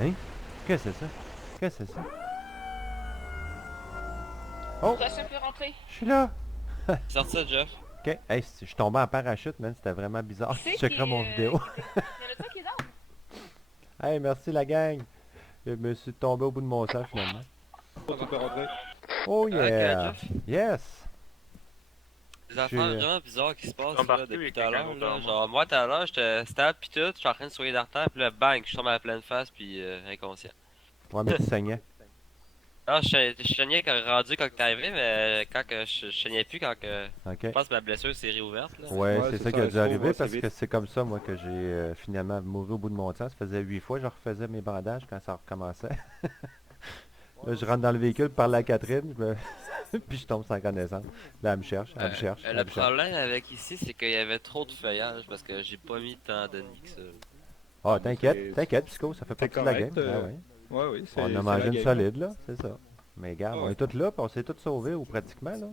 Hein? Qu'est-ce que c'est ça? Qu'est-ce que c'est ça? Oh! Pourquoi je peux rentrer? Je suis là! Sorti ça, Jeff. Ok. Hey, je suis tombé en parachute, man. C'était vraiment Qui bizarre. Tu c'est checkeras mon vidéo. qui était. Y'en a toi qui est down? Hey, merci la gang. Je me suis tombé au bout de mon sang finalement. Oh, tu peux rentrer. Oh Ok, yeah! Jeff. Yes! Des Je suis... affaires vraiment bizarres qui se passent là, Embarqué depuis avec tout à quelqu'un l'heure. d'autre Là. avant moi. Genre, moi tout à l'heure, j'étais stab pis tout, j'étais en train de soigner d'artère, pis là, bang, je tombe à la pleine face pis inconscient. Ouais, mais tu saignais. Alors, je saignais quand rendu quand t'es arrivé, mais quand que je saignais plus quand que. Je Ok. pense que ma blessure s'est réouverte là. Ouais, Ouais, c'est c'est ça ça, qui a elle dû se rouvre arriver assez parce vite. que c'est comme ça, moi, que j'ai finalement mouru au bout de mon temps. Ça faisait 8 fois que je refaisais mes bandages quand ça recommençait. Là, je rentre dans le véhicule, parle à Catherine, puis je tombe sans connaissance. Là, elle me cherche, elle me cherche, elle Le me cherche. problème avec ici, c'est qu'il y avait trop de feuillage parce que j'ai pas mis tant de nids que ça. Ah, Ah, mais t'inquiète, t'inquiète, Pisco, ça fait c'est partie de la game. correct. Ah ouais. Ouais, oui, On a c'est mangé la une game. solide, là, c'est ça. Mais regarde, Ah on ouais. est tous là, puis on s'est tous sauvés, ou pratiquement, là.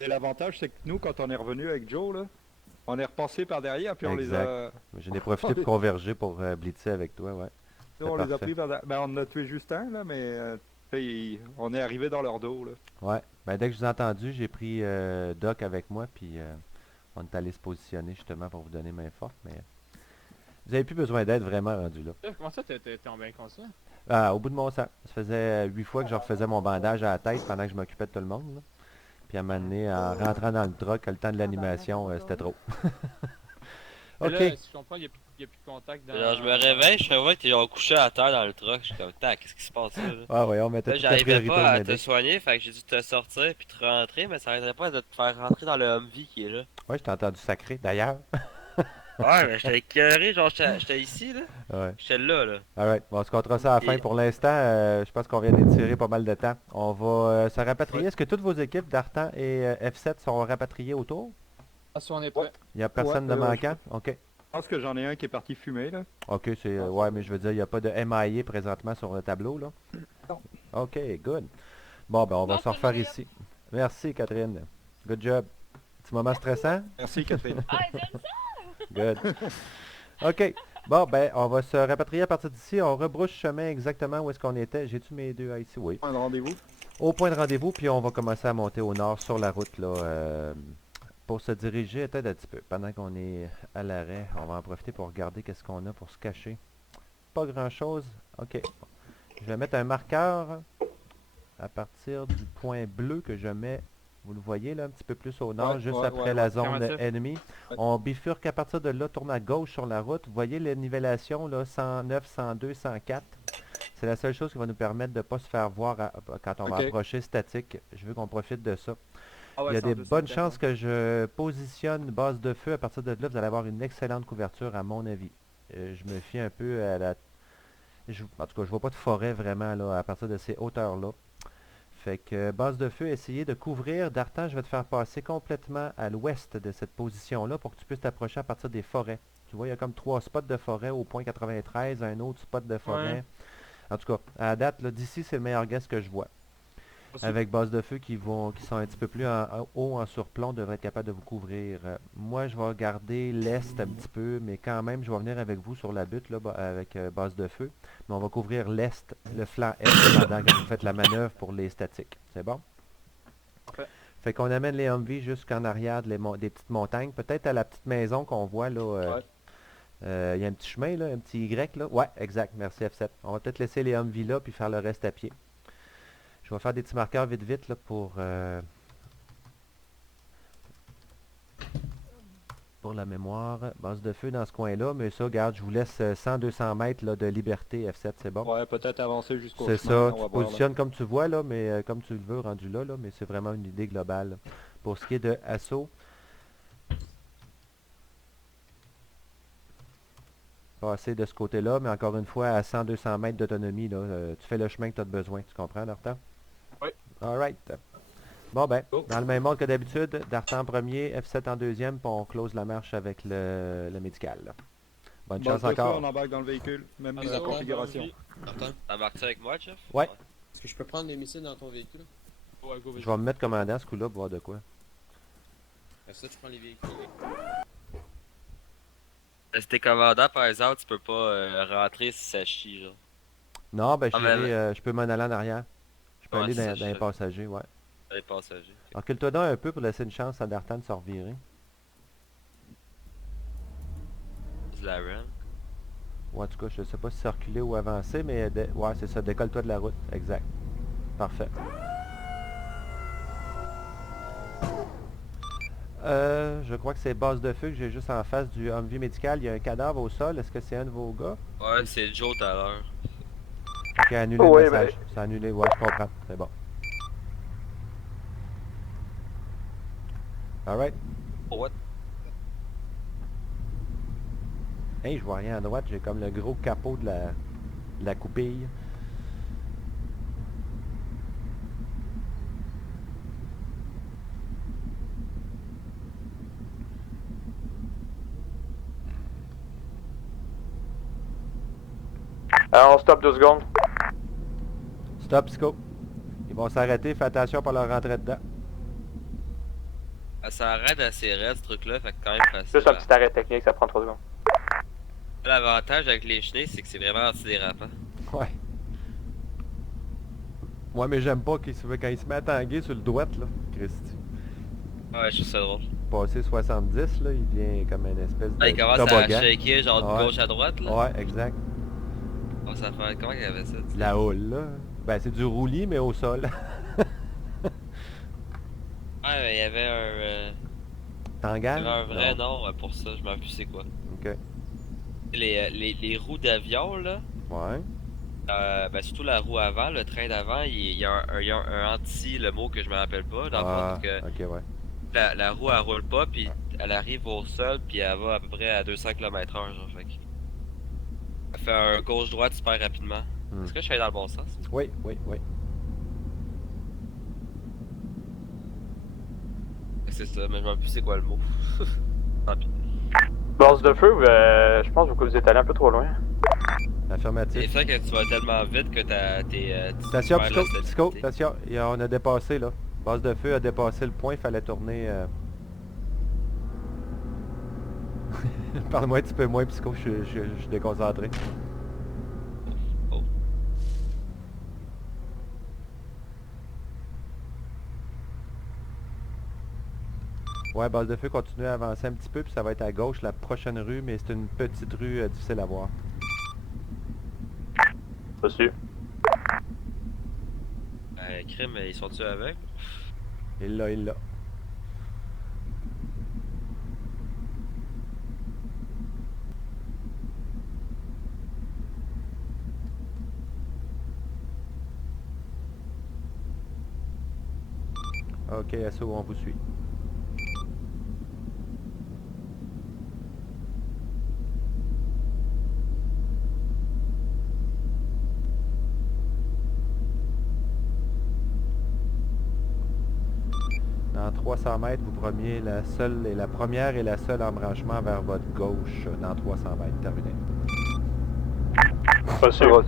Et l'avantage, c'est que nous, quand on est revenu avec Joe, là, on est repassé par derrière, puis on les Exact. a. J'en ai profité pour converger pour blitzer avec toi, ouais. Nous, C'était on les a parfait. pris par derrière. Ben, on en a tué juste un, là, mais on est arrivé dans leur dos, là. Ouais. Ben, dès que je vous ai entendu, j'ai pris Doc avec moi, puis on est allé se positionner justement pour vous donner main forte, mais vous avez plus besoin d'aide vraiment rendu là. Comment ça, t'es en bien conscient? Ah, au bout de mon sang. Ça faisait 8 fois que je refaisais mon bandage à la tête pendant que je m'occupais de tout le monde, là. Puis à un moment donné, en rentrant dans le truck, le temps de l'animation, c'était trop. Mais Ok. là, si je comprends, y a plus de contact dans. Genre, je me réveille, je vois que t'es genre couché à terre dans le truck, je suis comme, tac, qu'est-ce qui se passe là? Ah ouais, on mettait Là, toute la j'arrivais priorité au pas à te médic. soigner, fait que j'ai dû te sortir puis te rentrer, mais ça arrêterait pas de te faire rentrer dans le Humvee qui est là. Ouais, je t'ai entendu sacré, d'ailleurs. Ouais, mais j'étais écœuré, genre j'étais ici là. Ouais. J'étais là là. Alright, bon, on se comptera ça à la fin. Et Pour l'instant, je pense qu'on vient d'étirer pas mal de temps. On va se rapatrier. Ouais. Est-ce que toutes vos équipes d'Artan et F7 sont rapatriées autour? Ah, si on est prêt. Il n'y a personne de Ouais, manquant? Ok. Je pense que j'en ai un qui est parti fumer, là. Ok, c'est... ouais, mais je veux dire, il n'y a pas de MIA présentement sur le tableau, là? Non. Ok, good. Bon, ben, on va Bon, s'en refaire tout le monde ici. Merci, Catherine. Good job. Petit moment stressant? Merci, Catherine. Ah, elle aime ça! Good. Ok. Bon, ben, on va se rapatrier à partir d'ici. On rebrouche chemin exactement où est-ce qu'on était. J'ai-tu mes deux ici? Oui. Point de rendez-vous. Au point de rendez-vous, puis on va commencer à monter au nord sur la route, là, pour se diriger peut-être un petit peu. Pendant qu'on est à l'arrêt, on va en profiter pour regarder qu'est-ce qu'on a pour se cacher. Pas grand-chose. Ok. Je vais mettre un marqueur à partir du point bleu que je mets, vous le voyez là, un petit peu plus au nord, Ouais, juste ouais, après ouais, la ouais. zone Affirmatif. ennemie. Ouais. On bifurque à partir de là, tourne à gauche sur la route. Vous voyez les nivellations, là, 109, 102, 104. C'est la seule chose qui va nous permettre de ne pas se faire voir quand on va Ok. approcher statique. Je veux qu'on profite de ça. Ah ouais, Il y a des 102, bonnes 104, chances que je positionne base de feu. À partir de là, vous allez avoir une excellente couverture, à mon avis. Je me fie un peu à la... en tout cas, je vois pas de forêt vraiment là, à partir de ces hauteurs-là. Fait que base de feu, essayez de couvrir. D'Artan, je vais te faire passer complètement à l'ouest de cette position-là pour que tu puisses t'approcher à partir des forêts. Tu vois, il y a comme 3 spots de forêt au point 93, un autre spot de forêt. Ouais. En tout cas, à la date, là, d'ici, c'est le meilleur guess que je vois. Avec base de feu qui sont un petit peu plus haut en surplomb, devraient être capables de vous couvrir. Moi, je vais regarder l'est un petit peu, mais quand même, je vais venir avec vous sur la butte là, avec base de feu. Mais on va couvrir l'est, le flanc est, pendant que vous faites la manœuvre pour les statiques. C'est bon? Parfait. Fait qu'on amène les Humvees jusqu'en arrière des petites montagnes. Peut-être à la petite maison qu'on voit là. Ouais. Il y a un petit chemin là, un petit Y là. Ouais, exact. Merci F7. On va peut-être laisser les Humvees là puis faire le reste à pied. Je vais faire des petits marqueurs vite vite là pour la mémoire. Base de feu dans ce coin-là, mais ça, regarde, je vous laisse 100-200 mètres là, de liberté F7, c'est bon? Ouais, peut-être avancer jusqu'au C'est chemin, ça, on tu va te voir, là. positionnes comme tu vois là, mais comme tu le veux rendu là, mais c'est vraiment une idée globale, là. Pour ce qui est de assaut, passer de ce côté-là, mais encore une fois, à 100-200 mètres d'autonomie, là, tu fais le chemin que tu as besoin, tu comprends, Dartan? Oui. Alright. Bon ben, Go. dans le même ordre que d'habitude, Dartan en premier, F7 en deuxième, puis on close la marche avec le médical, là. Bonne Base chance de feu, encore. on embarque dans le véhicule. Même Ah, d'accord. configuration. Attends, T'embarques-tu avec moi, chef? Ouais. est-ce que je peux prendre les missiles dans ton véhicule? Ouais, go, vas-y. Je vais me mettre commandant ce coup-là pour voir de quoi. Ça, tu prends les véhicules. Si t'es commandant par exemple, tu peux pas rentrer si ça chie genre. Non, ben Ah, mais je peux m'en aller en arrière. Je peux Ouais, aller c'est ça, dans les je- passagers, ouais. les passagers. Recule-toi donc un peu pour laisser une chance à Dartan de se revirer. De la run. Ou en tout cas, je sais pas si c'est reculer ou avancer, mais ouais, c'est ça, décolle-toi de la route. Exact. Parfait. Je crois que c'est base de feu que j'ai juste en face du Humvee médical. Il y a un cadavre au sol. Est-ce que c'est un de vos gars? Ouais, c'est Joe tout à l'heure. Ok, annulé Oh, le ouais, message. C'est annulé, ouais, je comprends. C'est bon. Alright. Oh, what? Hey, je vois rien à droite. J'ai comme le gros capot de la coupille. Alors, on stop 2 secondes. Stop, Psycho. Ils vont s'arrêter. Fais attention pour leur rentrer dedans. Ah, ça arrête assez raide ce truc-là, fait que quand même facile. Juste un petit arrêt technique, ça prend 3 secondes. L'avantage avec les chenilles, c'est que c'est vraiment antidérapant. Ouais. Ouais, mais j'aime pas quand il se met à tanguer sur le doigt, là. Christy. Ouais, je trouve ça drôle. Passé 70, là, il devient comme une espèce Ah, il de commence à toboggan. shaker genre de Ouais. gauche à droite là. Ouais, exact. Oh, ça fait... Comment il avait ça? tu sais? La houle, là. Ben, c'est du roulis, mais au sol. Ouais, mais il y avait il y Tangal? avait un vrai Non. nom pour ça, je m'en rappelle plus c'est quoi. Ok. Les roues d'avion là, Ouais. ben surtout la roue avant, le train d'avant, il y a un anti, le mot que je me rappelle pas, dans le fond, Ah, parce que ok, ouais. la roue elle roule pas, puis elle arrive au sol, puis elle va à peu près à 200 km/h, genre, fait que... Elle fait un gauche-droite super rapidement. Hmm. Est-ce que je suis allé dans le bon sens? Oui, oui, oui. C'est ça, mais je me rappelle plus c'est quoi le mot. Tant pis. Base de feu, je pense que vous êtes allé un peu trop loin. C'est Affirmatif. fait que tu vas tellement vite que tu Station perds Psycho, la Psycho, stabilité. station. On a dépassé, là. Base de feu a dépassé le point, il fallait tourner... Parle-moi un petit peu moins, Psycho, je suis déconcentré. Oh. Ouais, base de feu continue à avancer un petit peu, puis ça va être à gauche, la prochaine rue, mais c'est une petite rue difficile à voir. Reçu. Crime, ils sont-tu aveugles? Il l'a, il l'a. Ok, SO, on vous suit. Dans 300 mètres, vous preniez la première et la seule embranchement vers votre gauche dans 300 mètres. Terminé. Reçu. Oh.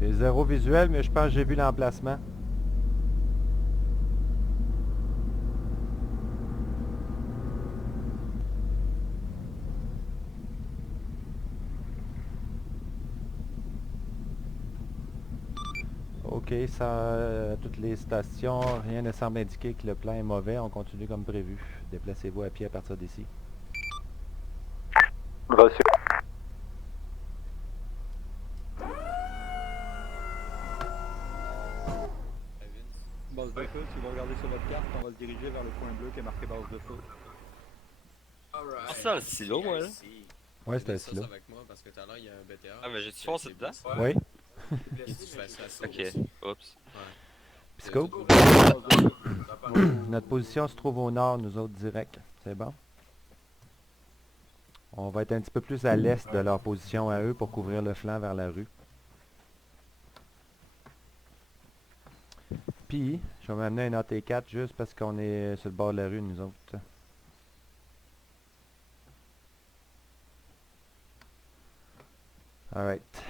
Les zéros visuels, mais je pense que j'ai vu l'emplacement. Ok, ça, toutes les stations, rien ne semble indiquer que le plan est mauvais. On continue comme prévu. Déplacez-vous à pied à partir d'ici. Reçu. Base de feu, si vous regardez sur votre carte, on va se diriger vers le point bleu qui est marqué base de feu. Alright. Ah, c'est un stylo, moi, là. Ouais, c'était un Ça, stylo. avec moi parce que tout à l'heure il y a un BTA. Ah, mais j'ai-tu foncé dedans? Oui. Blessé, mais je suis Ok, aussi. oups. Pisco, Ça part. notre position se trouve au nord, nous autres, direct. C'est bon? On va être un petit peu plus à l'est de leur position à eux pour couvrir le flanc vers la rue. Puis, je vais m'amener un AT4 juste parce qu'on est sur le bord de la rue, nous autres. Alright.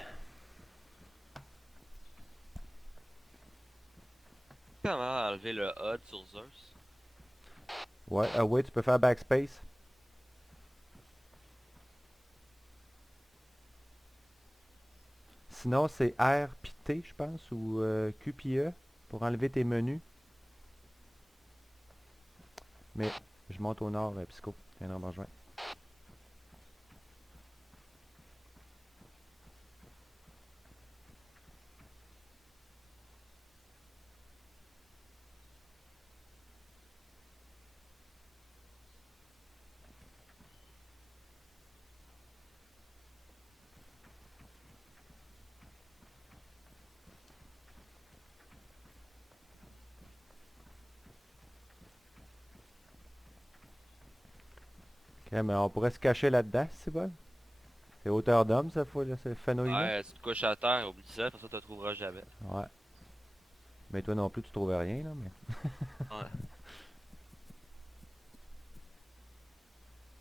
Comment enlever le HUD sur Zeus? Ouais, oui, tu peux faire backspace. Sinon, c'est R puis T, je pense, ou Q puis E pour enlever tes menus. Mais je monte au nord, Pisco. Viens me rejoindre. Ok, mais on pourrait se cacher là-dedans, si c'est bon. C'est hauteur d'homme, ça, faut, là, c'est fenouil-là. Ouais, si tu te couches à terre, oublie ça, pour ça tu te trouveras jamais. Ouais. Mais toi non plus, tu trouves rien, là, mais... Ouais.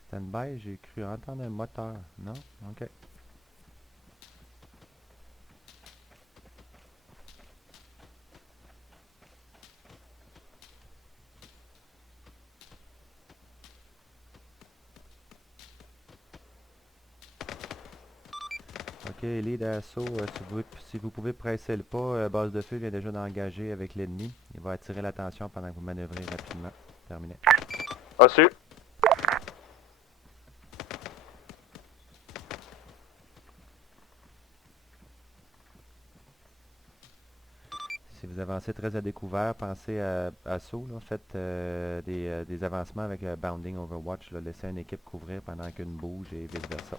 Stand-by, j'ai cru entendre un moteur. Non? Ok. Ok, lead assaut, si vous pouvez presser le pas, base de feu vient déjà d'engager avec l'ennemi. Il va attirer l'attention pendant que vous manœuvrez rapidement. Terminé. Reçu. Si vous avancez très à découvert, pensez à assaut. Là. Faites des avancements avec Bounding Overwatch. Là. Laissez une équipe couvrir pendant qu'une bouge et vice-versa.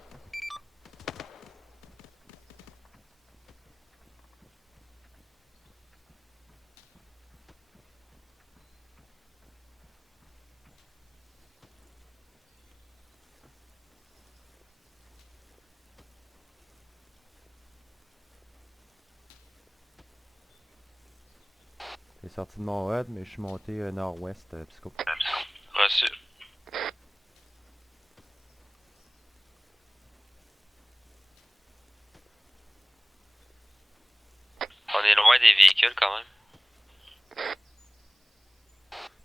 J'ai sorti de mon HUD, mais je suis monté nord-ouest, Psycho. Reçu. On est loin des véhicules quand même.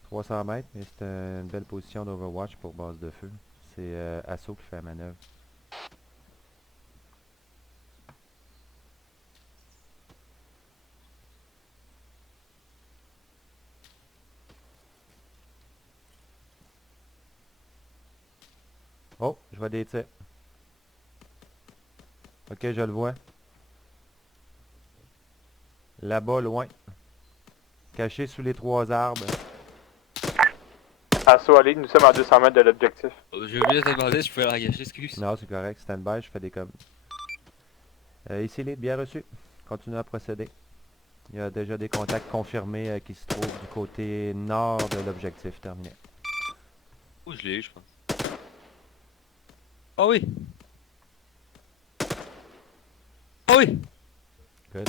300 mètres, mais c'est une belle position d'Overwatch pour base de feu. C'est Assaut qui fait la manœuvre. Oh, je vois des tirs. Ok, je le vois. Là-bas, loin. Caché sous les 3 arbres. Assaut à lead, nous sommes à 200 mètres de l'objectif. J'ai oublié de te demander si je pouvais l'engager, excuse. Non, c'est correct. Stand-by, je fais des comme. Ici, lead, bien reçu. Continuez à procéder. Il y a déjà des contacts confirmés qui se trouvent du côté nord de l'objectif. Terminé. Oh, je l'ai eu, je pense. Oh oui! Oh oui! Good.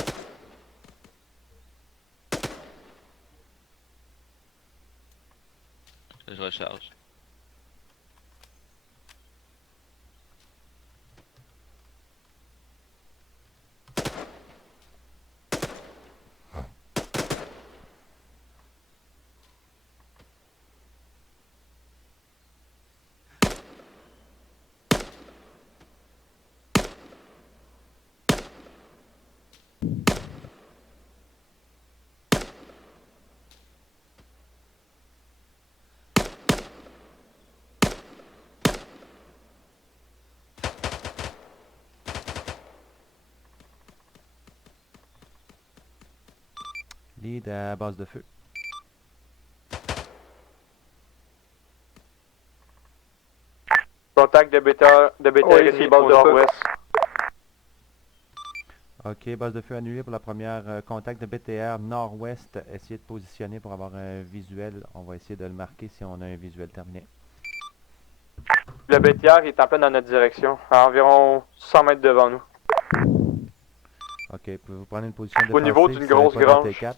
Je recharge. Lead à base de feu. Contact de bêta Oui, ici, base au de nord-ouest. nord-ouest. Ok, base de feu annulée pour la première contact de BTR nord-ouest. Essayez de positionner pour avoir un visuel. On va essayer de le marquer si on a un visuel terminé. Le BTR est en plein dans notre direction, à environ 100 mètres devant nous. Ok, pouvez-vous prendre une position Au défensive niveau si d'une vous n'avez grosse pas de grange. T4?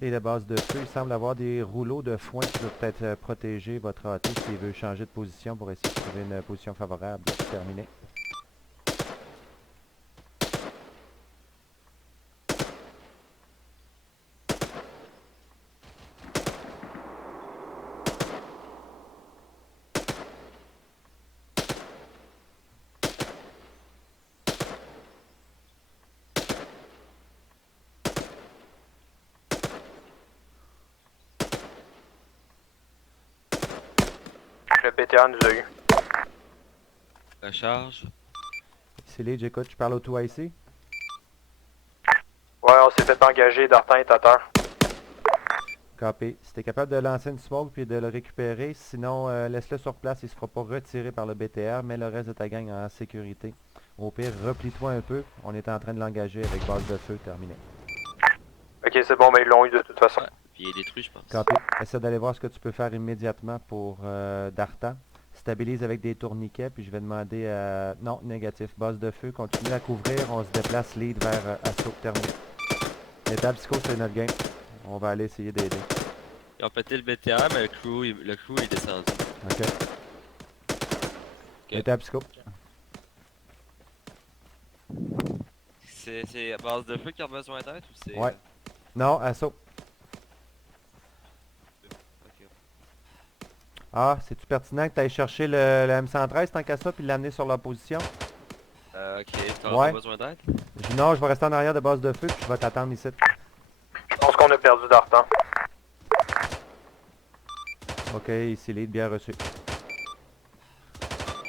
Les de base de feu, il semble avoir des rouleaux de foin qui peuvent peut-être protéger votre AT s'il veut changer de position pour essayer de trouver une position favorable. Terminé. Le BTR nous a eu. Recharge. C'est les, j'écoute, je parle au 2IC. Ouais, on s'est fait engager, Dartan est à terre. Copy. Si tu es capable de lancer une smoke puis de le récupérer, sinon laisse-le sur place, il ne se fera pas retirer par le BTR, mets le reste de ta gang en sécurité. Au pire, replie-toi un peu, on est en train de l'engager avec base de feu, terminé. Ok, c'est bon, mais ils l'ont eu de toute façon. Ouais. Puis il est détruit, je pense. Copy. Essaie d'aller voir ce que tu peux faire immédiatement pour Dartan. Stabilise avec des tourniquets, puis je vais demander à... Non, négatif. Base de feu, continue à couvrir, on se déplace lead vers Assaut, terminé. L'étape psycho, c'est notre game. On va aller essayer d'aider. Ils ont pété le BTR, mais le crew est descendu. Ok. L'étape psycho. C'est à base de feu qui a besoin d'aide ou c'est. Ouais. Non, Assaut. Ok. Ah, c'est-tu pertinent que tu ailles chercher le M113 tant qu'à ça, puis l'amener sur la position? Ok, t'auras Ouais. pas besoin d'aide? Non, je vais rester en arrière de base de feu, puis je vais t'attendre ici. Je pense qu'on a perdu Dartan. Ok, ici lead, bien reçu.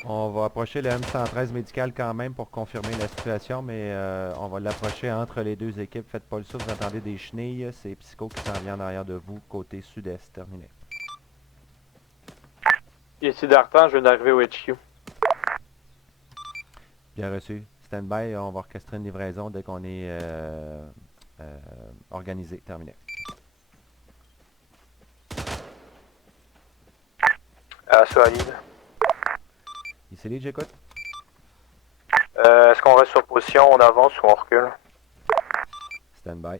On va approcher le M113 médical quand même pour confirmer la situation, mais on va l'approcher entre les deux équipes. Faites pas le saut, vous entendez des chenilles. C'est Psycho qui s'en vient en arrière de vous, côté sud-est. Terminé. Ici Dartan, je viens d'arriver au HQ. Bien reçu. Stand by, on va orchestrer une livraison dès qu'on est organisé. Terminé. Solide. Ici lead, j'écoute. Est-ce qu'on reste sur position, on avance ou on recule? Stand by.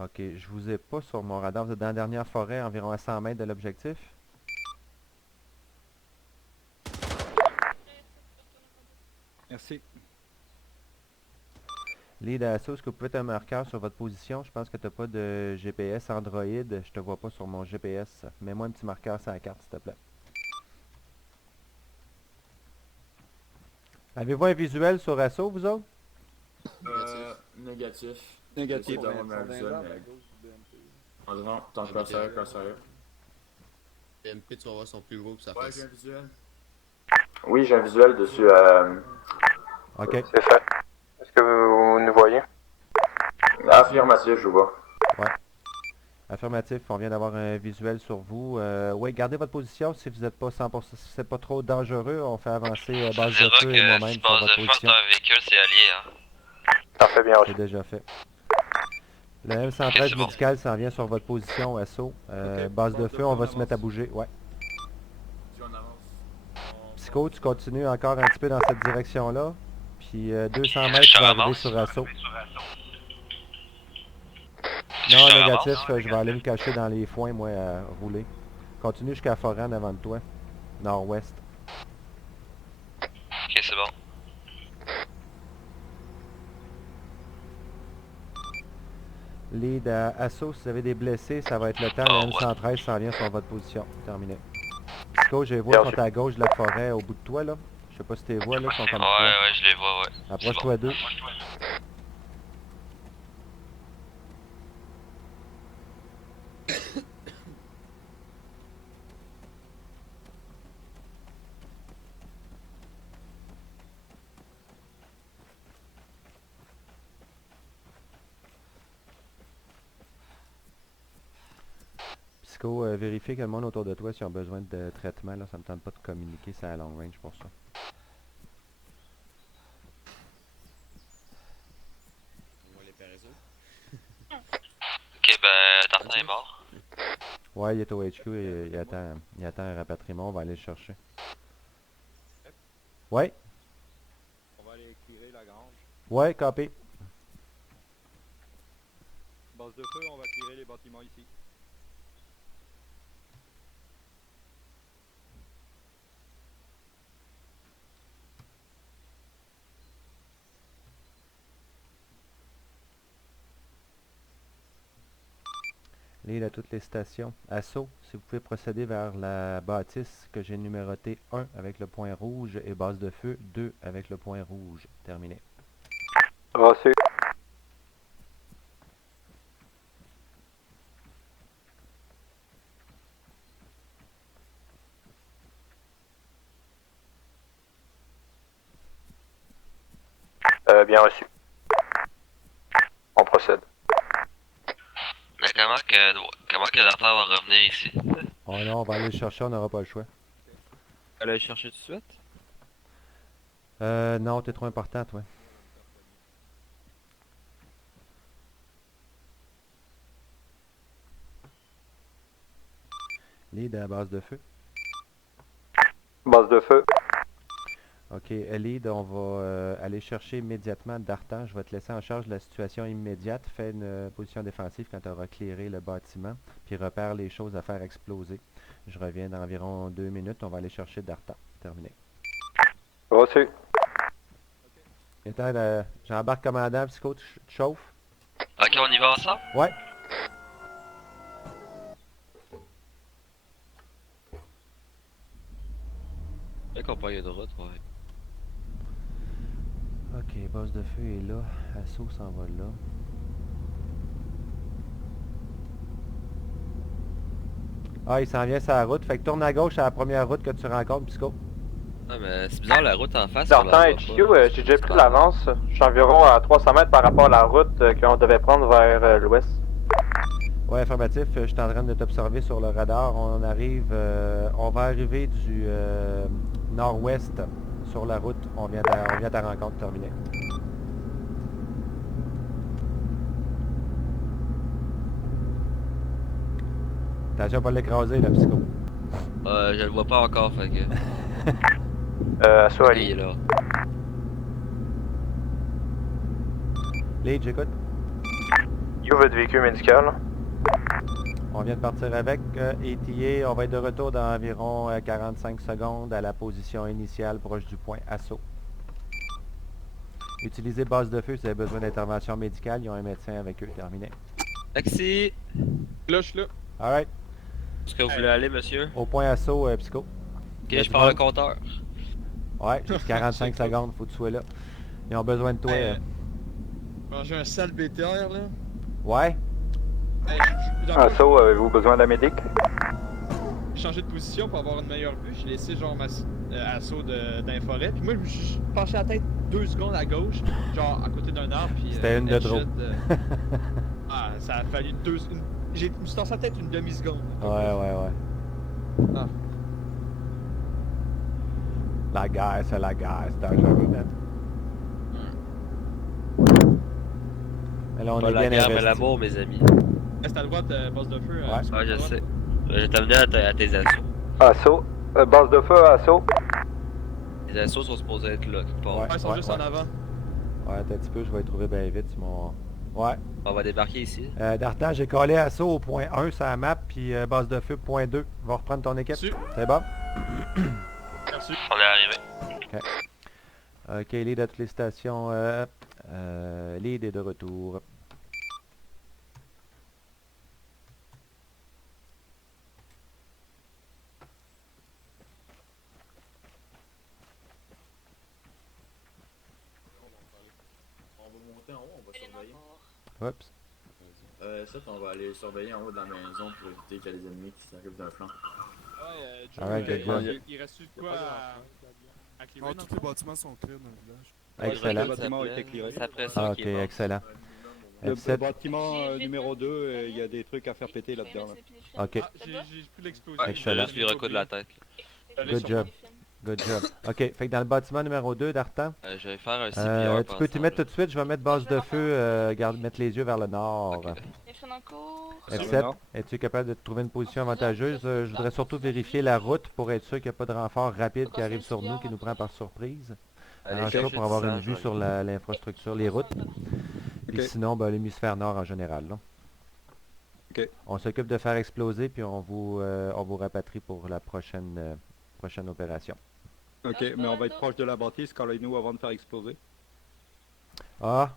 Ok, je vous ai pas sur mon radar. Vous êtes dans la dernière forêt, environ à 100 mètres de l'objectif. Merci. Lead à Assaut, est-ce que vous pouvez être un marqueur sur votre position? Je pense que tu n'as pas de GPS Android. Je te vois pas sur mon GPS. Mets-moi un petit marqueur sur la carte, s'il te plaît. Avez-vous un visuel sur Assaut, vous autres? Négatif. Négatif. J'essaie d'avoir un visuel, mais... non, t'en peux sérieux, pas sérieux. MP, tu vas voir, sont plus gros que ça Ouais, face. j'ai un visuel. Oui, j'ai un visuel dessus. Ok. C'est fait. Est-ce que vous nous voyez? Affirmatif, je vous vois. Affirmatif, on vient d'avoir un visuel sur vous. Oui, gardez votre position si vous n'êtes pas 100%, si c'est pas trop dangereux. On fait avancer base de feu et moi-même sur votre position. un véhicule, c'est allié, hein. Parfait, bien C'est reçu. déjà fait. Le M113 c'est bon. médical s'en vient sur votre position, Assaut. Base de feu, on va se mettre à bouger. Ouais. Si on avance. Psycho, tu continues encore un petit peu dans cette direction-là. Puis 200 mètres, tu vas arriver sur Assaut. Non, négatif, je vais aller me cacher dans les foins, moi, à rouler. Continue jusqu'à Foran avant de toi. Nord-ouest. Ok, c'est bon. Lead à Assaut, si vous avez des blessés, ça va être le temps. Le M113 s'en vient sur votre position. Terminé. Psycho, je les vois, ils sont à gauche de la forêt, au bout de toi, là. Je sais pas si tu les vois, là, ils sont comme toi. Ouais, je les vois, ouais. Approche-toi d'eux. Psycho, vérifie que le monde autour de toi, s'ils ont besoin de traitement, là, ça me tente pas de communiquer, c'est à long range pour ça. On va les paresseux. Ok, ben, Tartan est mort. Ouais, il est au HQ et il attend un rapatriement, on va aller le chercher. Ouais, On va aller éclairer la grange. ouais, copy. Base de feu, on va éclairer les bâtiments ici. Lead à toutes les stations. Assaut, si vous pouvez procéder vers la bâtisse que j'ai numérotée 1 avec le point rouge et base de feu 2 avec le point rouge. Terminé. Reçu. Bien reçu. On procède. Mais comment que Tartan va revenir ici? Oh non, on va aller le chercher, on n'aura pas le choix. Aller le chercher tout de suite? Non, t'es trop important, toi. Lead à la base de feu. Base de feu. Ok, Lead, on va aller chercher immédiatement Dartan. Je vais te laisser en charge de la situation immédiate. Fais une position défensive quand tu auras clairé le bâtiment, puis repère les choses à faire exploser. Je reviens dans environ 2 minutes. On va aller chercher Dartan. Terminé. Reçu. Attends, j'embarque commandant, Psycho, tu chauffes? Ok, on y va ensemble? Ouais. Fait qu'on paye de route, ouais. Ok, base de feu est là. Assaut s'en va là. Ah, il s'en vient sur la route. Fait que tourne à gauche à la première route que tu rencontres, Psycho. Ah, mais c'est bizarre, la route en face. Dartan HQ, j'ai déjà pris de l'avance. Je suis environ à 300 mètres par rapport à la route qu'on devait prendre vers l'ouest. Ouais, affirmatif. Je suis en train de t'observer sur le radar. On va arriver du nord-ouest sur la route. On vient à ta rencontre. Terminé. Attention à pas l'écraser, là, Psycho. Je le vois pas encore, fait que. Assaut Il Ali. est là. Lead, j'écoute. You, votre véhicule médical. On vient de partir avec ETA. On va être de retour dans environ 45 secondes à la position initiale proche du point assaut. Utilisez base de feu si vous avez besoin d'intervention médicale. Ils ont un médecin avec eux. Terminé. Taxi! Là, je suis là. Alright. Est-ce que vous voulez aller, monsieur? Au point assaut, Psycho. Ok, je pars le compteur. Ouais, j'ai 45 secondes. Faut que tu sois là. Ils ont besoin de toi. Bon, j'ai un sale BTR là. Ouais. Hey, Assaut, avez-vous besoin d'un médic? j'ai changé de position pour avoir une meilleure vue. J'ai laissé genre ma assaut dans la forêt. Puis moi, je me suis penché la tête 2 secondes à gauche, genre à côté d'un arbre. Puis C'était une de headshot, trop. Ah, ça a fallu je me suis tassé la tête une demi-seconde. Ouais. Ah. La guerre, c'est dangereux, man. Mais là, on Pas est la bien guerre, mais investi. l'amour, mes amis. Reste à droite, base de feu. Ouais. sur Ouais, je la droite. sais. Je vais t'amener à tes assauts. Assaut. Base de feu, assaut. Les assauts sont supposés être là, quelque part. Ouais. Ouais, ils sont juste en avant. Ouais, attends un petit peu, je vais les trouver bien vite sur mon... Ouais. On va débarquer ici. Dartan, j'ai collé assaut au point 1 sur la map, puis base de feu point 2. Va reprendre ton équipe. Reçu. C'est bon? Merci. On est arrivé. Ok, lead à toutes les stations. Lead est de retour. On va monter en haut, on va surveiller. Oups. Ça, on va aller surveiller en haut de la maison pour éviter qu'il y ait des ennemis qui s'arrivent d'un flanc. Ouais, Joe, Alright, good job. il reste de quoi à clearer, Tous les bâtiments sont clears dans le village. Excellent. Le bâtiment a été clearé. C'est après Ah, ça ok, qui est mort. excellent. Le F7. bâtiment J'ai numéro vite, 2, il y a des trucs à faire péter là-dedans. Là. Ok. Ah, j'ai plus l'explosion. Ouais, je Excellent. vais juste lui recoudre la tête. Allez, Good sur job. Good job. Ok, fait que dans le bâtiment numéro 2 d'Artan, Je vais faire un CPR tu peux t'y mettre tout de suite, je vais mettre base de feu, mettre les yeux vers le nord. Ok. Les feux en cours. Sur le F7, nord. es-tu capable de trouver une position avantageuse? Je voudrais surtout vérifier la route pour être sûr qu'il n'y a pas de renfort rapide qui arrive sur nous, qui nous prend par surprise. Allez, Arrange-toi chercher pour du avoir sang, une vue je sur vais- l'infrastructure, les routes. Puis Ok. sinon, ben, l'hémisphère nord en général. Là. Ok. On s'occupe de faire exploser, puis on vous rapatrie pour la prochaine opération. Ok, mais on va être proche de la bâtisse quand nous avant de faire exploser. Ah!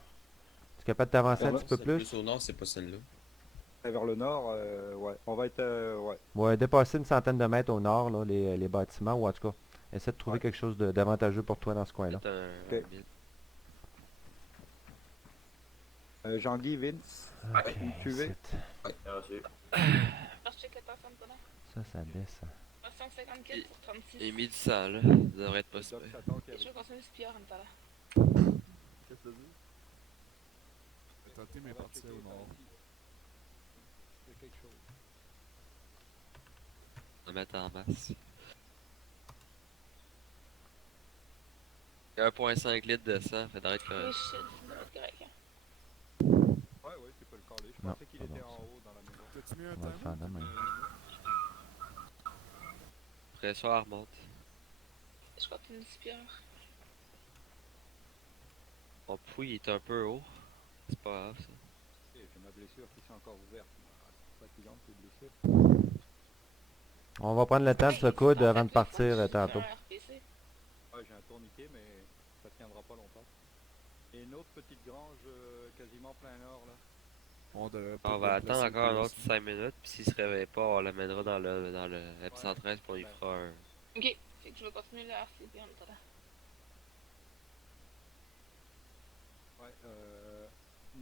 Tu es capable de t'avancer un Voilà, petit peu C'est plus? au nord, c'est pas celle-là. Et vers le nord, ouais. On va être. Ouais. Ouais, dépasser une centaine de mètres au nord, là, les bâtiments, ou en tout cas, essaie de trouver Ouais. quelque chose d'avantageux pour toi dans ce coin-là. Peut-être un Ok. mille. Jean-Guy, Vince. Ok, Vous me suivez? c'est- Bien reçu. Je check le temps pendant. ça descend. 554 pour 36. J'ai mis du sang là, ça devrait être pas Doc super. s'attend qu'il Et je arrive. vais continuer le spire en temps là. Qu'est-ce que tu dis? Tenter mes parties au nord. C'est quelque chose. On va mettre en masse. Il y a 1,5 litres de sang, faudrait être Oui, correct. shit, ça doit être correct. Hein. Ouais, tu peux le caler. Je Non, pensais qu'il pas était bon, en ça. haut dans la maison. T'as-tu mis un On va le faire timer? demain. Pression elle remonte. Je continue le spire. Mon pouls il est un peu haut. C'est pas grave ça. Ok, j'ai ma blessure qui s'est encore ouverte. C'est fatigant, tes blessures. On va prendre le temps de se coudre avant de partir tantôt. RPC. Ouais, j'ai un tourniquet, mais ça tiendra pas longtemps. Et une autre petite grange quasiment plein nord là. On devrait On va attendre encore un autre 5 minutes, puis s'il se réveille pas, on l'amènera dans le F-113 pour lui fera un... Ok, fait que je vais continuer le RCP en attendant. Ouais,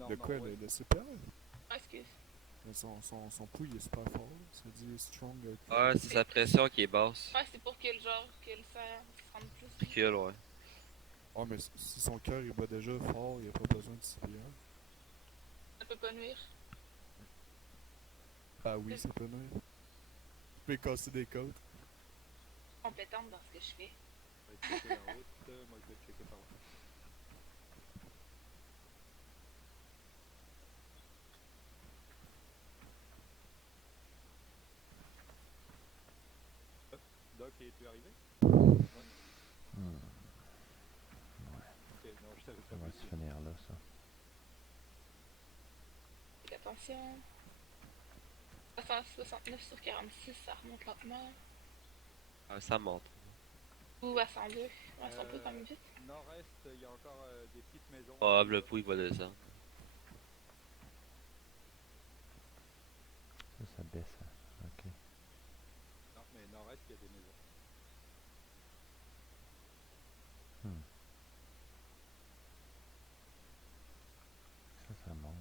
De quoi, ouais. le CPR? Ah, excuse. Mais son pouls il est super fort. Ça dit strong. Ouais, c'est sa pression qui est basse. Ouais, c'est pour que le genre, que le sang se rende plus. Spicule, ouais. Oh, mais si son cœur il bat déjà fort, il a pas besoin de CPR. Ça peut pas nuire. Ah oui, ça peut nuire. Tu peux casser des côtes. Compétente dans ce que je fais. Je vais checker la route, moi je vais checker par là. Doc, es-tu arrivé? Hmm, Ok, non, je t'avais ça pas va vu. se finir là, ça. Fait attention. 69 sur 46, ça remonte lentement. Ah, ça monte. Ou à 102. Ouais, ça peut quand même vite. Nord-est, il y a encore des petites maisons. Probable le pouls il va descendre. Ça descend. Ok. Non, mais nord-est, il y a des maisons. Ça monte.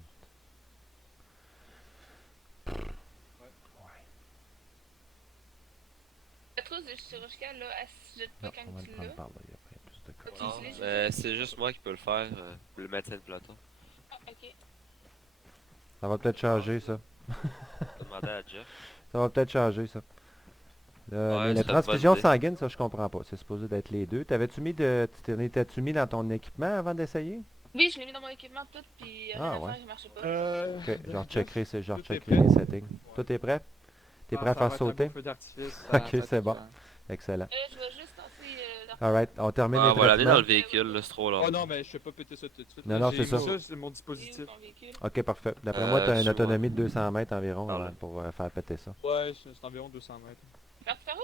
La trousse de chirurgical, là, elle se jette pas Non, on quand va le tu prendre l'as. par là, il y a plein plus de Ok. cas. Non, utilises c'est juste moi qui peux le faire, le médecin de peloton. Ah, ok. Ça va peut-être changer, ça. Je demandé à Jeff. Ça va peut-être changer, ça. Ouais, Mais la c'est une bonne transfusion idée. sanguine, ça, je comprends pas. C'est supposé d'être les deux. T'avais-tu mis t'étais-tu mis dans ton équipement avant d'essayer? Oui, je l'ai mis dans mon équipement tout, puis Ah, rien à ouais. faire, il marchait pas. Ok, je recheckerai, je Tout est recheckerai prêt? les settings. Tout est prêt? T'es prêt à faire sauter? Feu d'artifice. Ok, c'est bon. Excellent. Je vais juste lancer Alright, on termine Ah, les on va l'amener dans traitements. le véhicule, là, c'est trop long. Oh non, mais je fais pas péter ça tout de suite. Non, non, J'ai c'est mis ça. C'est mon où dispositif. ton véhicule. Ok, parfait. D'après moi, t'as une chez moi. autonomie de 200 mètres environ Ah, ouais. pour faire péter ça. Ouais, c'est environ 200 mètres. Parti par où?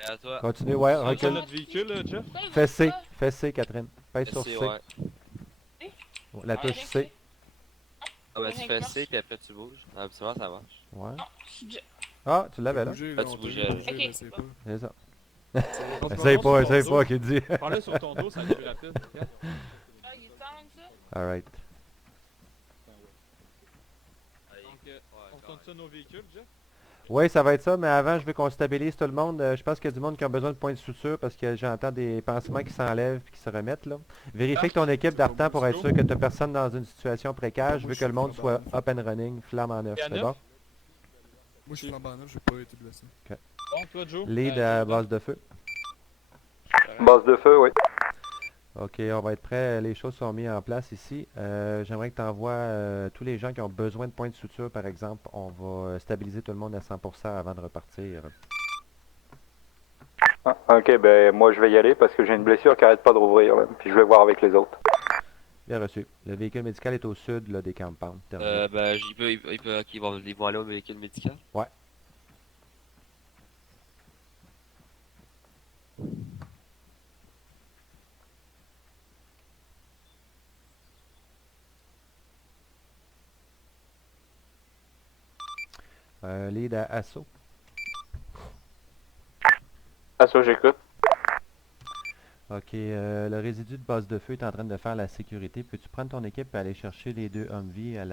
Et à toi. Continue, ouais, C'est recule. notre véhicule, là, Jeff? Pourquoi il Fais va C, pas? fais C, Catherine. Pèse sur C, C. ouais. La touche C. Ah, ben tu fais C, puis après tu bouges. Habituellement, ça marche. Ouais. Non, je suis déjà. Ah, tu l'avais là. Bouger, Là, là, tu on t'a bougeais, vu là. bouger, Ok. mais c'est pas. C'est ça. En ce Essaye moment, pas, sur ton essaye pas, dos, qu'il dit. Prends-le sur ton dos, ça va être plus rapide. Regarde. Ah, il est temps, ça? Alright. Donc, on retourne ça nos véhicules, Jeff? Oui, ça va être ça, mais avant, je veux qu'on stabilise tout le monde. Je pense qu'il y a du monde qui a besoin de points de suture parce que j'entends des pansements qui s'enlèvent et qui se remettent, là. Vérifie que ton équipe d'artan pour être sûr que tu n'as personne dans une situation précaire. Je veux que le monde soit up and running, flamme en neuf. Et à C'est neuf? bon? Moi, je suis flambant neuf, j'ai pas été blessé. Bon, toi, Joe? Lead à base de feu. Base de feu, oui. Ok, on va être prêt. Les choses sont mises en place ici. J'aimerais que tu envoies tous les gens qui ont besoin de points de suture, par exemple. On va stabiliser tout le monde à 100% avant de repartir. Ah, ok, ben moi je vais y aller parce que j'ai une blessure qui arrête pas de rouvrir, là. Puis je vais voir avec les autres. Bien reçu. Le véhicule médical est au sud là, des compounds. Terminé. Ben, ok, ils vont aller au véhicule médical. Ouais. Lead à assaut. Assaut, j'écoute. Ok, le résidu de base de feu est en train de faire la sécurité. Peux-tu prendre ton équipe et aller chercher les deux Humvee à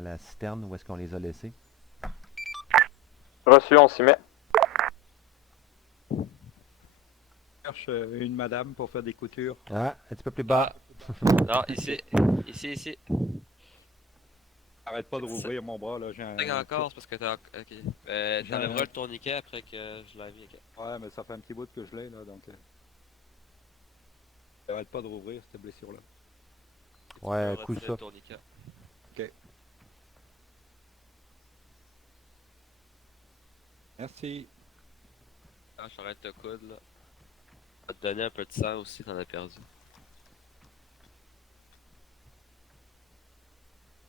la citerne où est-ce qu'on les a laissés? Reçu, on s'y met. Je cherche une madame pour faire des coutures. Ah, un petit peu plus bas. Non, ici. Arrête pas de rouvrir mon bras, là. J'ai un... Encore, c'est parce que t'as. Ok. T'enlèveras le tourniquet après que je l'ai mis. Ok. Ouais, mais ça fait un petit bout que je l'ai, là, donc... Arrête pas de rouvrir cette blessure-là. Ouais, Tu peux coup retirer ça. le tourniquet. Ok. Merci. Ah, j'arrête de coude là. Va te donner un peu de sang aussi, t'en as perdu.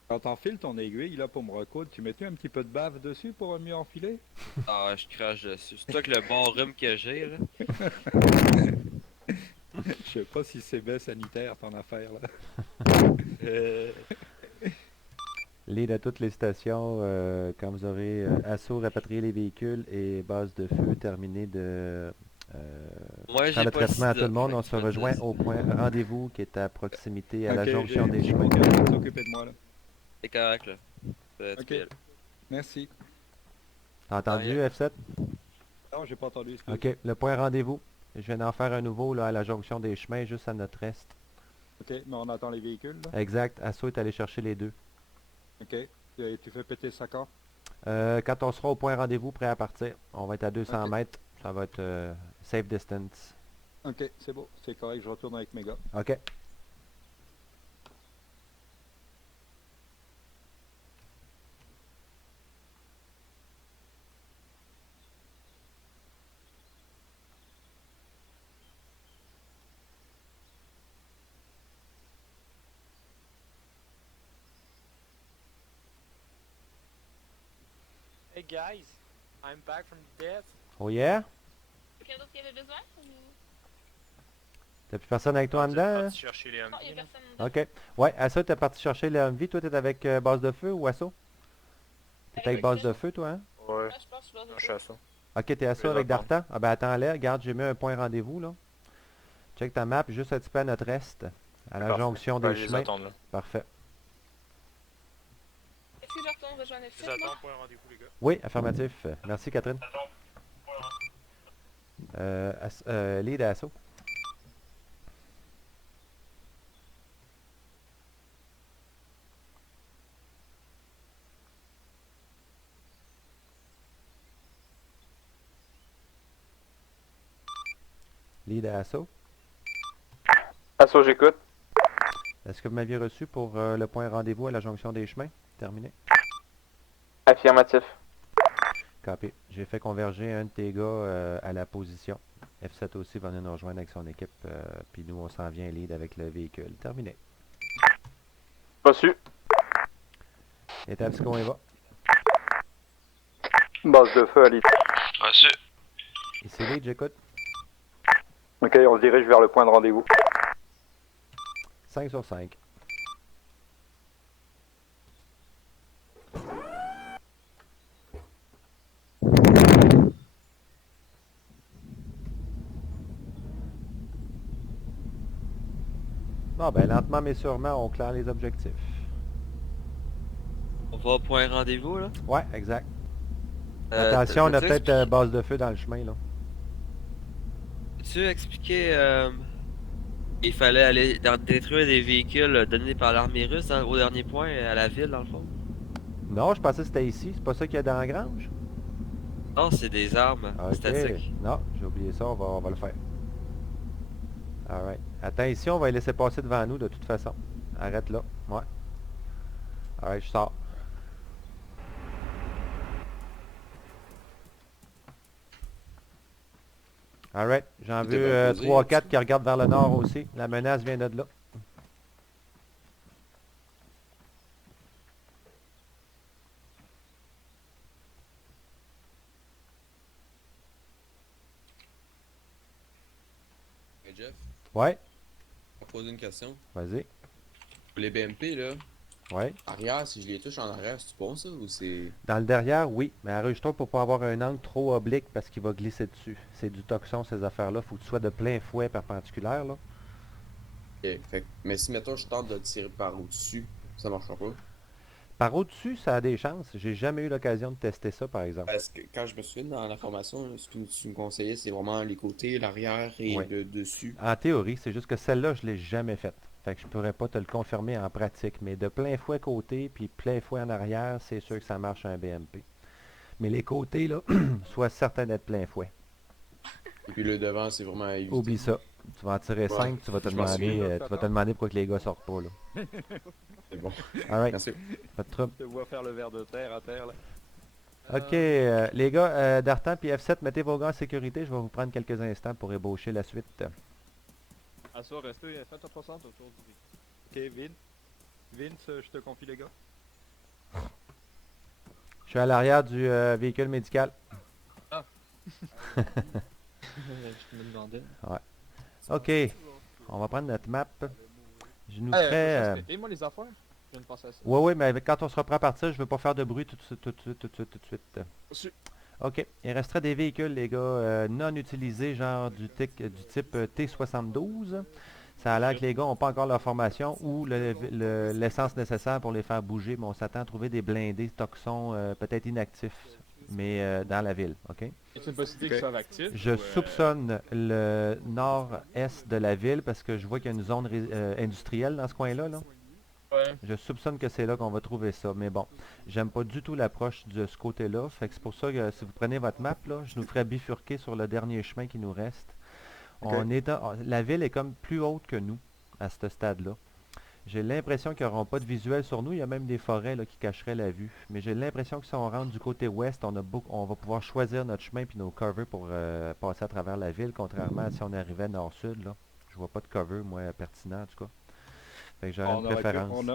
Quand t'enfiles ton aiguille, là, pour me recoudre, tu mets-tu un petit peu de bave dessus pour mieux enfiler? Ah, je crache dessus. C'est toi que le bon rhume que j'ai là. Je sais pas si c'est bien sanitaire ton affaire, là. Lead à toutes les stations. Quand vous aurez assaut, rapatrier les véhicules et base de feu terminée de Moi, faire j'ai le pas traitement à tout le de- monde. On se rejoint au point rendez-vous qui est à proximité à la Ok, jonction des j'ai chemins. quelqu'un qui s'occuper de moi, là. C'est correct là. Tu Ok. peux y aller. Merci. T'as entendu, rien. F7? Non, j'ai pas entendu. excuse. Ok, le point rendez-vous. Je viens d'en faire un nouveau là, à la jonction des chemins, juste à notre est. Ok, mais on attend les véhicules, là. Exact, assaut est allé chercher les deux. Ok. Et tu fais péter ça quand? Quand on sera au point rendez-vous, prêt à partir, on va être à 200 Ok. mètres. Ça va être safe distance. Ok, c'est beau. C'est correct, je retourne avec mes gars. Ok. Hey guys, I'm back from the dead. Oh yeah? Quelqu'un d'autre qui avait besoin? T'as plus personne avec toi en dedans? Hein? Chercher les Non, il y a Humvee, là. personne dedans. Ok. Ouais, Assaut, t'es parti chercher le Humvee. Toi, t'es avec base de feu ou Assaut? T'es avec base de feu, toi, hein? Ouais, Ouais, je pense que je je suis à ça. Ok, t'es Assaut vais avec l'attendre. Dartan? Ah ben attends-les, regarde, j'ai mis un point rendez-vous, là. Check ta map, juste un petit peu à notre est, à la Parfait. jonction Je vais des aller les chemins. attendre, là. Parfait. Est-ce que je retourne rejoindre Je F7, les attends moi? pour un rendez-vous, les gars. Oui, affirmatif. Merci, Catherine. Lead à Assaut. Lead à Assaut. Assaut, j'écoute. Est-ce que vous m'aviez reçu pour le point rendez-vous à la jonction des chemins? Terminé. Affirmatif. Copy. J'ai fait converger un de tes gars à la position. F7 aussi va venir nous rejoindre avec son équipe. Puis nous, on s'en vient lead avec le véhicule. Terminé. Reçu. Étape qu'on y va. Base de feu à l'île. Reçu. Ici lead, j'écoute. Ok, on se dirige vers le point de rendez-vous. 5 sur 5. Bon ben lentement mais sûrement on claire les objectifs. On va au point rendez-vous là. Ouais, exact. Attention, on a t'as-tu peut-être expliqué- base de feu dans le chemin, là. Tu expliqué il fallait aller détruire des véhicules donnés par l'armée russe au dernier point à la ville dans le fond? Non, je pensais que c'était ici. C'est pas ça qu'il y a dans la grange? Non, c'est des armes Ok. statiques. Non, j'ai oublié ça, on va le faire. Alright. Attends, ici, on va les laisser passer devant nous de toute façon. Arrête là. Ouais. Alright, je sors. Alright, j'en T'es veux bien posé, 3-4 qui regardent vers le nord aussi. La menace vient de là. Hey Jeff, Ouais, je vais poser une question. vas-y. Pour les BMP, là, Ouais. arrière, si je les touche en arrière, c'est bon ça ou c'est. Dans le derrière, oui, mais arrange-toi pour pas avoir un angle trop oblique parce qu'il va glisser dessus. C'est du toxon, ces affaires-là. Faut que tu sois de plein fouet perpendiculaire, là. Ok, fait mais si mettons je tente de tirer par au-dessus, ça marchera pas. Par au-dessus, ça a des chances. J'ai jamais eu l'occasion de tester ça, par exemple. Parce que quand je me souviens dans la formation, ce que tu me conseillais, c'est vraiment les côtés, l'arrière et Ouais. le dessus. En théorie, c'est juste que celle-là, je l'ai jamais faite. Fait que je pourrais pas te le confirmer en pratique. Mais de plein fouet côté, puis plein fouet en arrière, c'est sûr que ça marche un BMP. Mais les côtés, là, sois certain d'être plein fouet. Et puis le devant, c'est vraiment à éviter. Oublie ça. Tu vas en tirer Ouais, 5, tu vas te je m'en demander, souviens. tu vas te demander pourquoi que les gars sortent pas, là. C'est bon. Alright, Merci. pas de trouble. Je te vois faire le verre de terre à terre là. Ok, les gars, Dartan puis F7, mettez vos gars en sécurité. Je vais vous prendre quelques instants pour ébaucher la suite. Assaut, restez, faites un passant autour du véhicule. Ok, Vince, je te confie les gars. Je suis à l'arrière du véhicule médical. Je me demandais. Ok, on va prendre notre map. Je nous Hey, ferai... moi les affaires. Je viens de penser à ça. Oui, oui, mais quand on se reprend à partir, je veux pas faire de bruit tout de suite, tout de suite, tout de suite, tout de suite. Reçu. Ok, il resterait des véhicules, les gars, non utilisés, genre du type T72. Ça a l'air que les gars n'ont pas encore leur formation ou l'essence nécessaire pour les faire bouger, mais on s'attend à trouver des blindés toxons peut-être inactifs, mais dans la ville, ok? Est-ce une possibilité qu'ils soient actifs? Je ou, soupçonne le nord-est de la ville parce que je vois qu'il y a une zone industrielle dans ce coin-là, là. Ouais. Je soupçonne que c'est là qu'on va trouver ça, mais bon, j'aime pas du tout l'approche de ce côté-là, fait que c'est pour ça que si vous prenez votre map, là, je nous ferai bifurquer sur le dernier chemin qui nous reste. Ok. La ville est comme plus haute que nous, à ce stade-là. J'ai l'impression qu'ils n'auront pas de visuel sur nous, il y a même des forêts là, qui cacheraient la vue, mais j'ai l'impression que si on rentre du côté ouest, on va pouvoir choisir notre chemin puis nos covers pour passer à travers la ville, contrairement à si on arrivait nord-sud, là. Je vois pas de cover, moi, pertinent, en tout cas. Fait que j'aurais une préférence.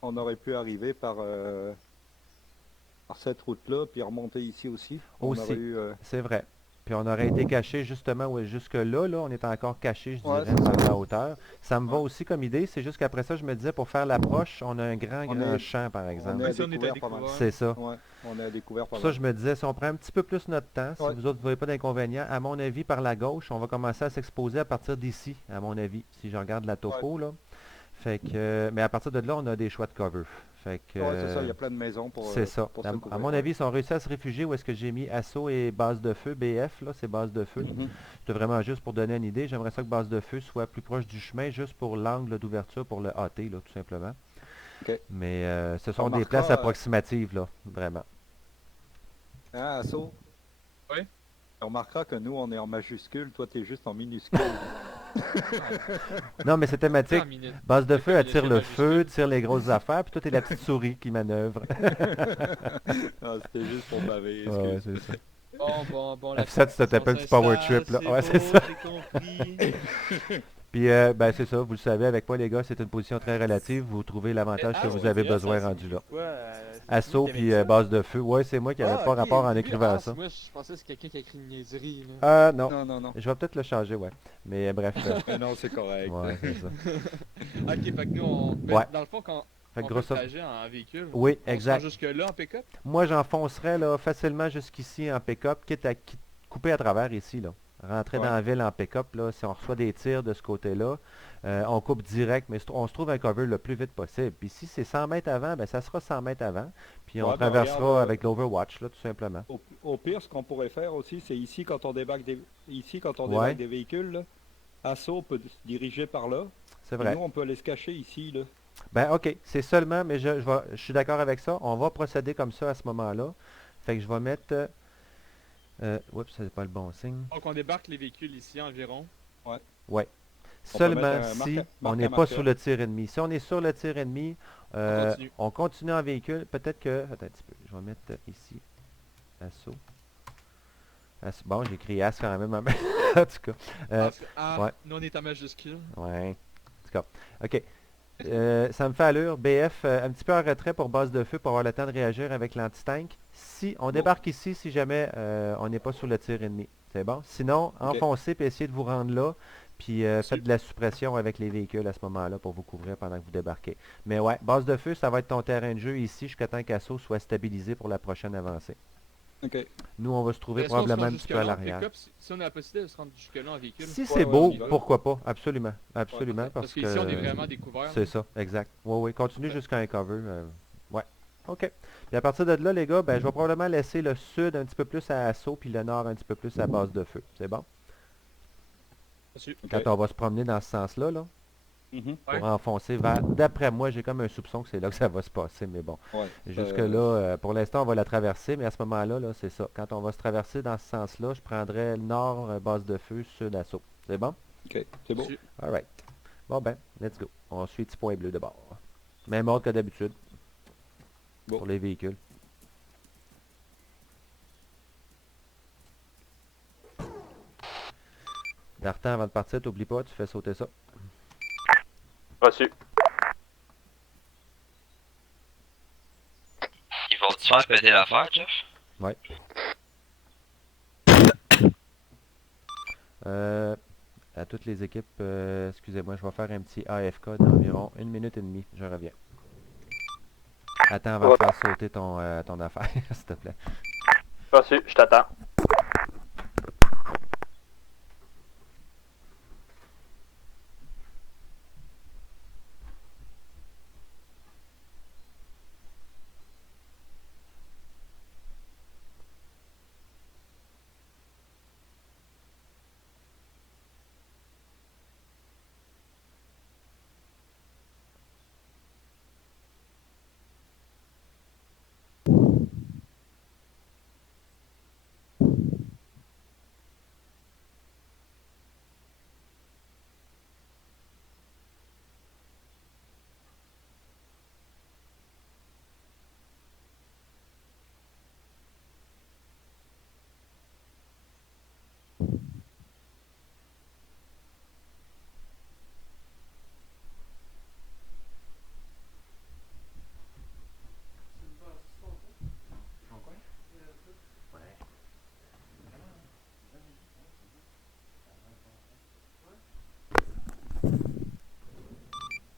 On aurait pu arriver par cette route-là, puis remonter ici aussi. On Aussi. aurait eu, C'est vrai. Puis on aurait été caché justement jusque là, on est encore caché, je Ouais, dirais, c'est par ça. la hauteur. Ça me va aussi comme idée, c'est juste qu'après ça, je me disais, pour faire l'approche, on a un grand champ, par on exemple. est à si on était découvert à pas mal. découvert. C'est ça. Ouais, on est à découvert pas Pour ça, mal. je me disais, si on prend un petit peu plus notre temps, si Ouais. vous autres ne voyez pas d'inconvénient, à mon avis, par la gauche, on va commencer à s'exposer à partir d'ici, à mon avis, si je regarde la topo, là. Fait que, mais à partir de là, on a des choix de cover. Fait que, Ouais, c'est ça, il y a plein de maisons pour c'est ça. pour se À couvrir. mon avis, ils ont réussi à se réfugier où est-ce que j'ai mis assaut et base de feu, BF, là, c'est base de feu. Mhm. C'était vraiment juste pour donner une idée. J'aimerais ça que base de feu soit plus proche du chemin, juste pour l'angle d'ouverture pour le AT, là, tout simplement. Ok. Mais ce sont des remarquera, places approximatives, là, vraiment. Hein, Asso? Oui? On remarquera que nous, on est en majuscule, toi, t'es juste en minuscule. Non, mais c'est thématique. En minute. Base de feu, elle minuscule, tire le majuscule. feu, tire les grosses affaires, puis toi, t'es la petite souris qui manœuvre. Ah, c'était juste pour baver. Ouais, excuse. c'est ça. Bon, F7, tu te tapais un petit power trip, là. Ouais, c'est ça. J'ai compris. Puis, ben, c'est ça, vous le savez, avec moi, les gars, c'est une position très relative. Vous trouvez l'avantage que vous avez besoin rendu là. Assaut puis base de feu. Ouais, c'est moi qui n'avais pas rapport en écrivant ça. Moi, je pensais que c'est quelqu'un qui a écrit une niaiserie. Là. Ah, non. Non, non, non. Je vais peut-être le changer, ouais. Mais bref. Non, c'est correct. Ouais, c'est ça. Ok, fait que nous, on... Ouais. dans le fond, quand Fait que on fait grosso... le trajet en véhicule, Oui, on se exact. rend jusque-là en pick-up. Moi, j'enfoncerais là, facilement jusqu'ici en pick-up, quitte à couper à travers ici, là. Rentrer Ouais. dans la ville en pick-up, là, si on reçoit des tirs de ce côté-là, on coupe direct, mais on se trouve un cover le plus vite possible. Puis si c'est 100 mètres avant, ben ça sera 100 mètres avant. Puis on Ouais, ben traversera regarde, avec l'Overwatch, là, tout simplement. Au pire, ce qu'on pourrait faire aussi, c'est ici quand on débarque Ouais. débarque des véhicules, là, Assaut peut se diriger par là. C'est Et vrai. nous, on peut aller se cacher ici, là. Ben ok, c'est seulement, mais je suis d'accord avec ça. On va procéder comme ça à ce moment-là. Fait que je vais mettre... oups, c'est pas le bon signe. Donc on débarque les véhicules ici environ. Ouais. On peut Seulement mettre un si marque on à n'est pas marqueur. sur le tir ennemi. Si on est sur le tir ennemi, continue. on continue en véhicule. Peut-être que... Attends un petit peu. Je vais mettre ici. Assaut. Bon, j'ai écrit As quand même. En tout cas. ouais. Nous on est en majuscule. Ouais. En tout cas. OK. Ça me fait allure. BF, un petit peu en retrait pour base de feu pour avoir le temps de réagir avec l'anti-tank. Si on débarque ici, si jamais on n'est pas sur le tir ennemi. C'est bon? Sinon, enfoncez et essayez de vous rendre là. Puis faites de la suppression avec les véhicules à ce moment-là pour vous couvrir pendant que vous débarquez. Mais ouais, base de feu, ça va être ton terrain de jeu ici jusqu'à temps qu'Assaut soit stabilisé pour la prochaine avancée. Ok. Nous, on va se trouver Est-ce qu'on se probablement rend un petit peu à jusque-là en l'arrière. pick-up? Si on a la possibilité de se rendre jusque-là en véhicule. Si Ouais, c'est ouais, beau, on y va. pourquoi pas? Absolument. Absolument. Ouais, parce qu'ici on est vraiment découvert. c'est ça, exact. Oui, oui, continue jusqu'à un cover. Ouais. OK. Puis à partir de là, les gars, ben, je vais probablement laisser le sud un petit peu plus à Assaut, puis le nord un petit peu plus à base de feu. C'est bon? Reçu. Quand on va se promener dans ce sens-là, là, Mhm. pour Ouais. enfoncer vers... D'après moi, j'ai comme un soupçon que c'est là que ça va se passer, mais bon. Ouais. Jusque-là, pour l'instant, on va la traverser, mais à ce moment-là, là, c'est ça. Quand on va se traverser dans ce sens-là, je prendrai le nord, base de feu, sud, Assaut. C'est bon? Ok, c'est beau. Reçu. Alright. Bon ben, let's go. On suit petit point bleu de bord. Même ordre que d'habitude. Bon. Pour les véhicules. D'Artan, avant de partir, t'oublies pas, tu fais sauter ça. Reçu. Ils vont te faire péter l'affaire, Jeff? À toutes les équipes, excusez-moi, je vais faire un petit AFK d'environ 1 minute et demie. Je reviens. Attends avant de faire sauter ton affaire, s'il te plaît. Reçu, je t'attends.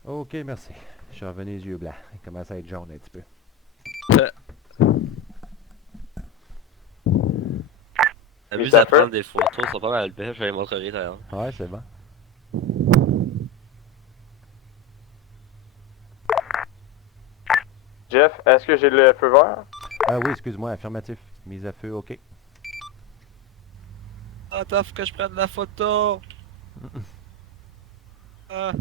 Ok, merci. Je suis revenu les yeux blancs. Il commence à être jaune un petit peu. Amuse à prendre des photos, ça sont pas mal belles, je vais les montrer d'ailleurs. Ouais, c'est bon. Jeff, est-ce que j'ai le feu vert? Ah oui, excuse-moi, affirmatif. Mise à feu, ok. Attends, faut que je prenne la photo! Ah.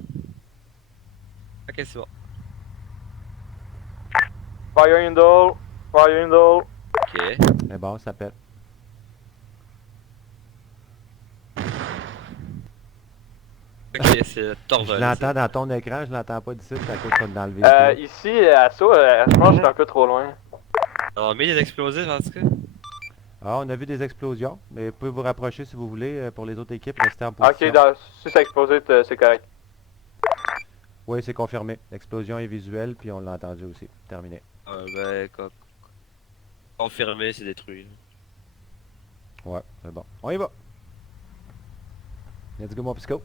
Ok, c'est bon. Fire Handle! Fire Handle! Ok. Mais bon, ça pète. Ok, c'est le torse. Je l'entends dans ton écran, je l'entends pas d'ici, c'est à cause qu'on est dans le véhicule. Ici, Assaut, je pense que je suis un peu trop loin. On met des explosifs en tout cas. Ah, on a vu des explosions, mais vous pouvez vous rapprocher si vous voulez. Pour les autres équipes, restez en position. Ok, si c'est explosé, c'est correct. Oui, c'est confirmé. L'explosion est visuelle, puis on l'a entendu aussi. Terminé. Confirmé, c'est détruit. Ouais, c'est bon. On y va. Let's go, mon pisco.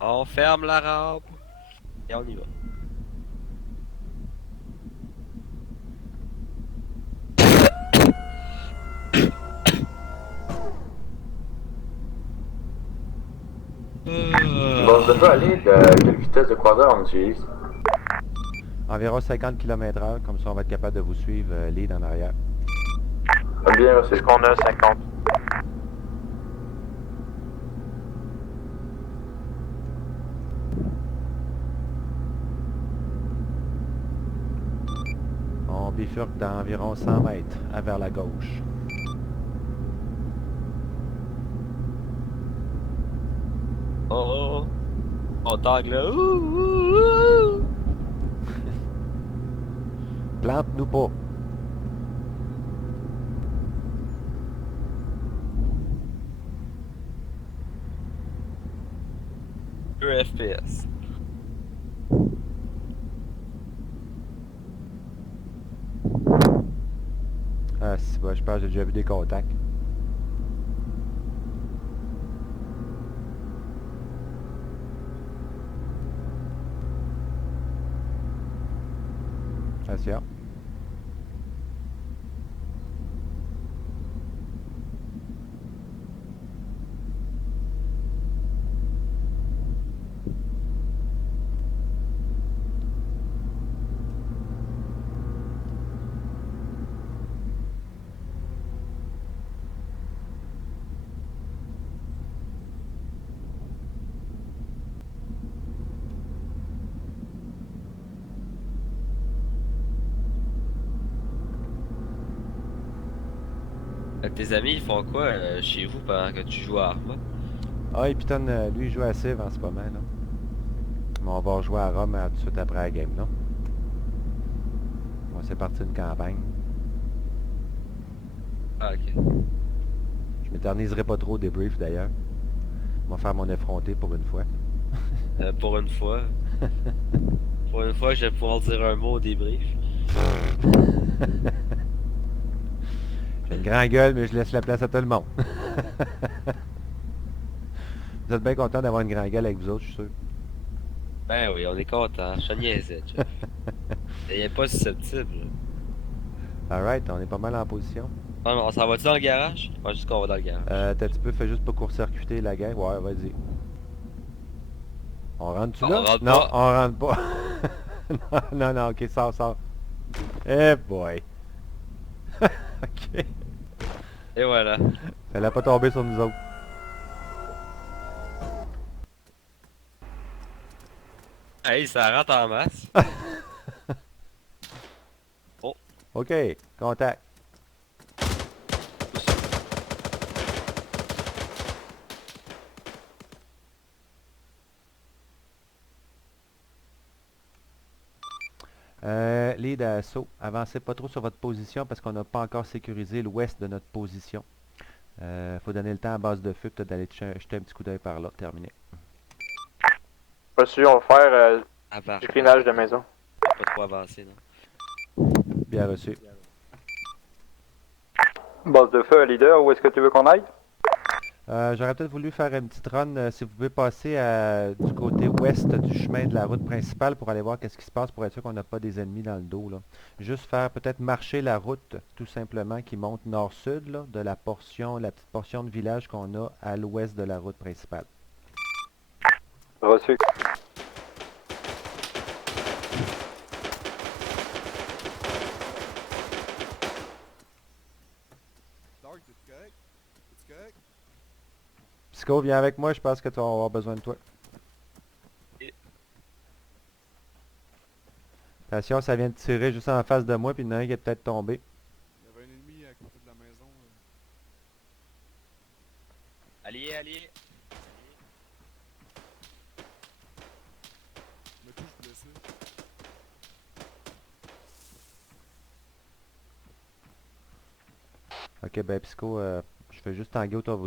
On ferme la rampe. Et on y va. de feu aller de quelle vitesse de croiseur on utilise? Environ 50 km/h, comme ça on va être capable de vous suivre, lead en arrière. Bien reçu. Est-ce qu'on a 50? On bifurque d'environ 100 mètres vers la gauche. Oh, on tangue là. Ouh. Plante-nous pas. Deux FPS. Ah, si, bah, je pense que j'ai déjà vu des contacts. Attention. Tes amis, ils font quoi chez vous pendant que tu joues à Arma? Ah, et Python, lui, il joue à Civ en ce moment, là. Mais on va rejouer à Rome tout de suite après la game, là. On s'est parti une campagne. Ah, ok. Je m'éterniserai pas trop au débrief, d'ailleurs. On va faire mon effronté pour une fois. Pour une fois. Pour une fois, je vais pouvoir dire un mot au débrief. J'ai une grande gueule, mais je laisse la place à tout le monde. Vous êtes bien content d'avoir une grande gueule avec vous autres, je suis sûr. Ben oui, on est content. Je te niaisais, Jeff. Il est pas susceptible. Alright, on est pas mal en position. Ah, on s'en va-tu dans le garage? Ouais, juste qu'on va dans le garage. T'as un petit peu fait juste pour court-circuiter la gang. Ouais, vas-y. On rentre-tu là? On rentre Non, pas. on rentre pas. non, non, ok, sors. Eh boy. Ok. Et voilà. Elle a pas tombé sur nous autres. Hey, ça rentre en masse. Oh. Ok, contact. Lead à assaut. Avancez pas trop sur votre position parce qu'on n'a pas encore sécurisé l'ouest de notre position. Faut donner le temps à base de feu peut-être d'aller jeter un petit coup d'œil par là. Terminé. Reçu, on va faire Avant. du clinage de maison. Pas trop avancé, non? Bien reçu. Base de feu, leader, où est-ce que tu veux qu'on aille? J'aurais peut-être voulu faire une petite run, si vous pouvez passer du côté ouest du chemin de la route principale pour aller voir qu'est-ce qui se passe pour être sûr qu'on n'a pas des ennemis dans le dos, là. Juste faire peut-être marcher la route, tout simplement, qui monte nord-sud, là, de la petite portion de village qu'on a à l'ouest de la route principale. Reçu. Dark, t'es-tu correct? T'es-tu correct? Psycho, viens avec moi, je pense que tu vas avoir besoin de toi. Attention, ça vient de tirer juste en face de moi, puis il y en a un qui est peut-être tombé. Il y avait un ennemi à côté de la maison. Allié. Je me touche blessé. Ok, ben Psycho, je fais juste tanguer autour de vous.